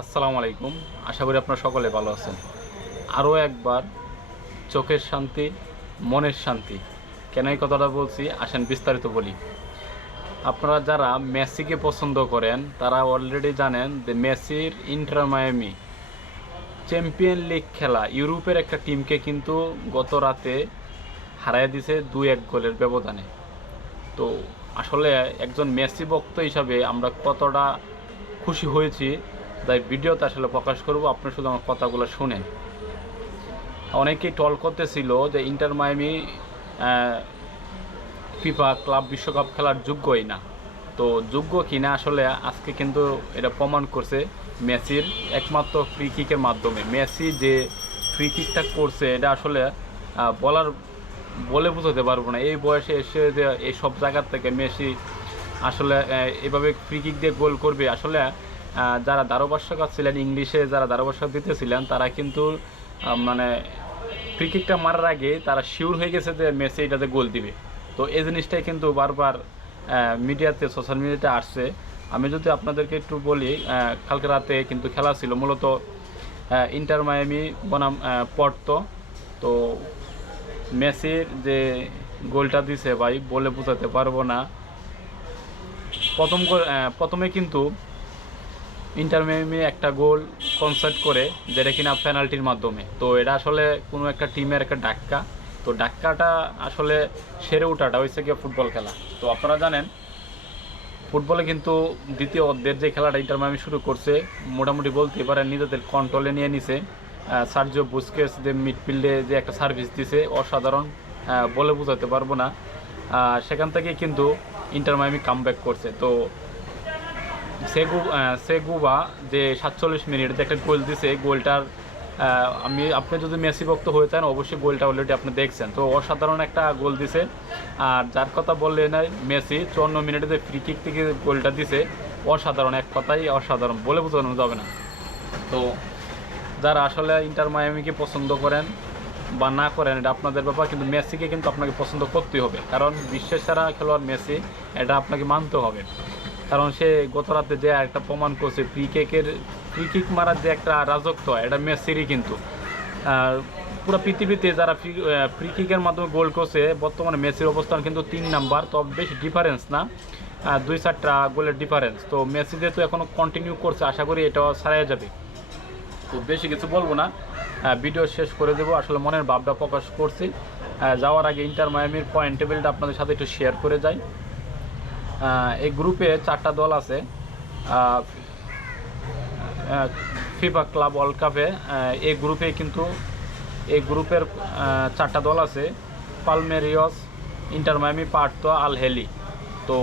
আসসালামু আলাইকুম। আশা করি আপনারা সকলে ভালো আছেন। আরও একবার চোখের শান্তি, মনের শান্তি। কেন এই কথাটা বলছি আসেন বিস্তারিত বলি। আপনারা যারা মেসিকে পছন্দ করেন তারা অলরেডি জানেন যে মেসির ইন্টার মায়ামি চ্যাম্পিয়ন লিগ খেলা ইউরোপের একটা টিমকে কিন্তু গত রাতে হারায় দিছে 2-1 গোলের ব্যবধানে। তো আসলে একজন মেসি ভক্ত হিসাবে আমরা কতটা খুশি হয়েছি তাই ভিডিওতে আসলে প্রকাশ করব, আপনি শুধু আমার কথাগুলো শুনেন। অনেকেই টল করতেছিল যে ইন্টার মায়ামি ফিফা ক্লাব বিশ্বকাপ খেলার যোগ্যই না। তো যোগ্য কিনা আসলে আজকে কিন্তু এটা প্রমাণ করছে মেসির একমাত্র ফ্রি কিকের মাধ্যমে। মেসি যে ফ্রি কিকটা করছে এটা আসলে বলে বোঝাতে পারবো না। এই বয়সে এসে যে এই সব জায়গার থেকে মেসি আসলে এভাবে ফ্রি কিক দিয়ে গোল করবে, আসলে যারা ধারাভাষ্যকার ছিলেন, ইংলিশে যারা ধারাভাষ্য দিতেছিলেন তারা কিন্তু মানে ফ্রি কিকটা মারার আগে তারা শিওর হয়ে গেছে যে মেসি এটাতে গোল দিবে। তো এই জিনিসটাই কিন্তু বারবার মিডিয়াতে, সোশ্যাল মিডিয়াতে আসছে। আমি যদি আপনাদেরকে একটু বলি, কালকে রাতে কিন্তু খেলা ছিল মূলত ইন্টার মায়ামি বনাম পর্তো। তো মেসির যে গোলটা দিছে ভাই বলে বোঝাতে পারবো না। প্রথমে কিন্তু ইন্টার মায়ামি একটা গোল কনসার্ট করে, যেটা কিনা পেনাল্টির মাধ্যমে। তো এটা আসলে কোনো একটা টিমের একটা ডাক্কা। তো ডাক্কাটা আসলে সেরে ওঠাটা হয়েছে গিয়ে ফুটবল খেলা। তো আপনারা জানেন ফুটবলে কিন্তু দ্বিতীয় অর্ধের যে খেলাটা ইন্টার মায়ামি শুরু করছে, মোটামুটি বলতে পারেন নিজেদের কন্ট্রোলে নিয়ে নিছে। সার্জিও বুস্কেটস যে মিডফিল্ডে যে একটা সার্ভিস দিছে অসাধারণ, বলে বোঝাতে পারবো না। সেখান থেকে কিন্তু ইন্টার মায়ামি কামব্যাক করছে। তো সেগুবা যে 47 মিনিট যে একটা গোল দিছে, গোলটার আপনি যদি মেসি ভক্ত হয়ে থাকেন অবশ্যই গোলটা অলরেডি আপনি দেখছেন। তো অসাধারণ একটা গোল দিছে। আর যার কথা বললে না, মেসি 54 মিনিটে যে ফ্রি কিক থেকে গোলটা দিছে অসাধারণ, এক কথাই অসাধারণ, বলে বোঝানো যাবে না। তো যারা আসলে ইন্টার মায়ামিকে পছন্দ করেন বা না করেন এটা আপনাদের ব্যাপার, কিন্তু মেসিকে কিন্তু আপনাকে পছন্দ করতেই হবে, কারণ বিশ্বের সেরা খেলোয়াড় মেসি, এটা আপনাকে মানতে হবে। কারণ সে গত রাতে যে একটা প্রমাণ করছে ফ্রি কিক মারার যে একটা রাজত্ব, এটা মেসিরই কিন্তু। পুরো পৃথিবীতে যারা ফ্রি কিকের মাধ্যমে গোল করছে বর্তমানে মেসির অবস্থান কিন্তু 3 নাম্বার। তবে বেশি ডিফারেন্স না, 2-4টা গোলের ডিফারেন্স। তো মেসি যেহেতু এখনও কন্টিনিউ করছে, আশা করি এটাও ছাড়াই যাবে। তো বেশি কিছু বলবো না, ভিডিও শেষ করে দেবো। আসলে মনের ভাবটা প্রকাশ করছি। যাওয়ার আগে ইন্টার মায়ামির পয়েন্ট টেবিলটা আপনাদের সাথে একটু শেয়ার করে যাই। এই গ্রুপে 4টা দল আছে। ফিফা ক্লাব ওয়ার্ল্ড কাপে এই গ্রুপে কিন্তু এই গ্রুপের 4টা দল আছে: পালমেরিয়স, ইন্টার মায়ামি, পার্তো, আল হেলি। তো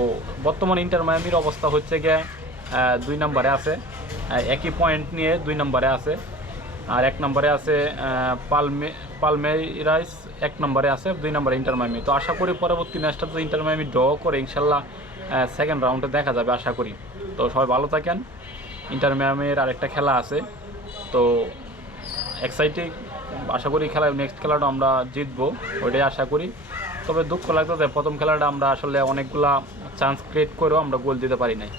বর্তমানে ইন্টার মায়ামির অবস্থা হচ্ছে গিয়ে 2 নম্বরে আছে, একই পয়েন্ট নিয়ে 2 নম্বরে আছে। আর 1 নম্বরে আছে পালমেরাইস, 1 নম্বরে আছে, 2 নম্বরে ইন্টার মায়ামি। তো আশা করি পরবর্তী ম্যাচটা তো ইন্টার মায়ামি ড্র করে ইনশাল্লাহ সেকেন্ড রাউন্ডে দেখা যাবে আশা করি। তো সবাই ভালো থাকেন। ইন্টার মায়ামির আরেকটা খেলা আছে, তো এক্সাইটিং। আশা করি নেক্সট খেলাটা আমরা জিতবো, ওইটাই আশা করি। তবে দুঃখ লাগতো প্রথম খেলাটা আমরা আসলে অনেকগুলা চান্স ক্রিয়েট করেও আমরা গোল দিতে পারি নাই।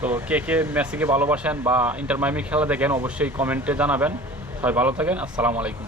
তো কে কে মেসিকে ভালোবাসেন বা ইন্টার মায়ামি খেলা দেখেন অবশ্যই কমেন্টে জানাবেন। সবাই ভালো থাকেন। আসসালামু আলাইকুম।